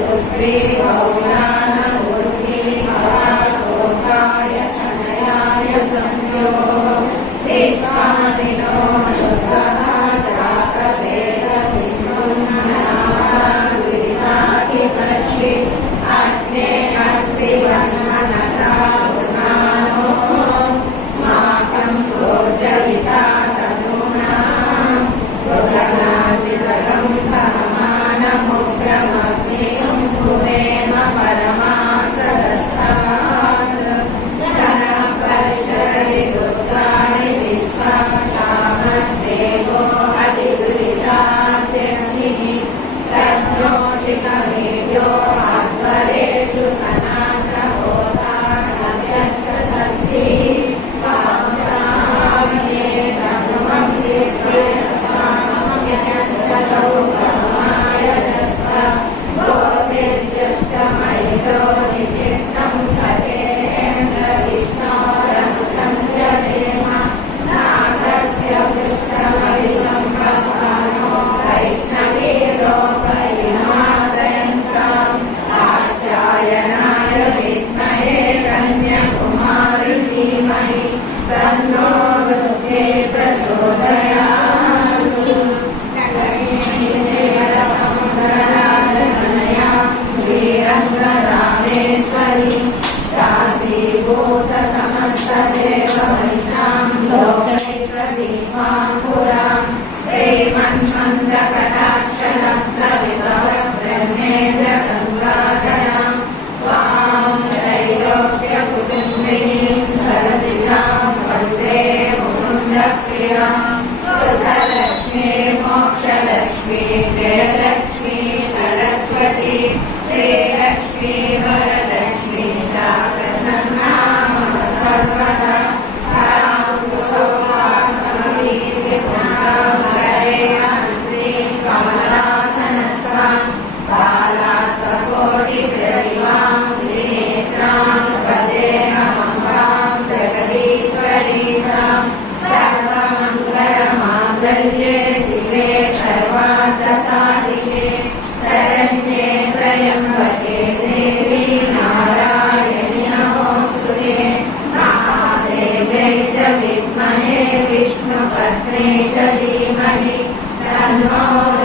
पुत्री पौराण विद्महे विष्णुपत्नी च धीमहि तन्नो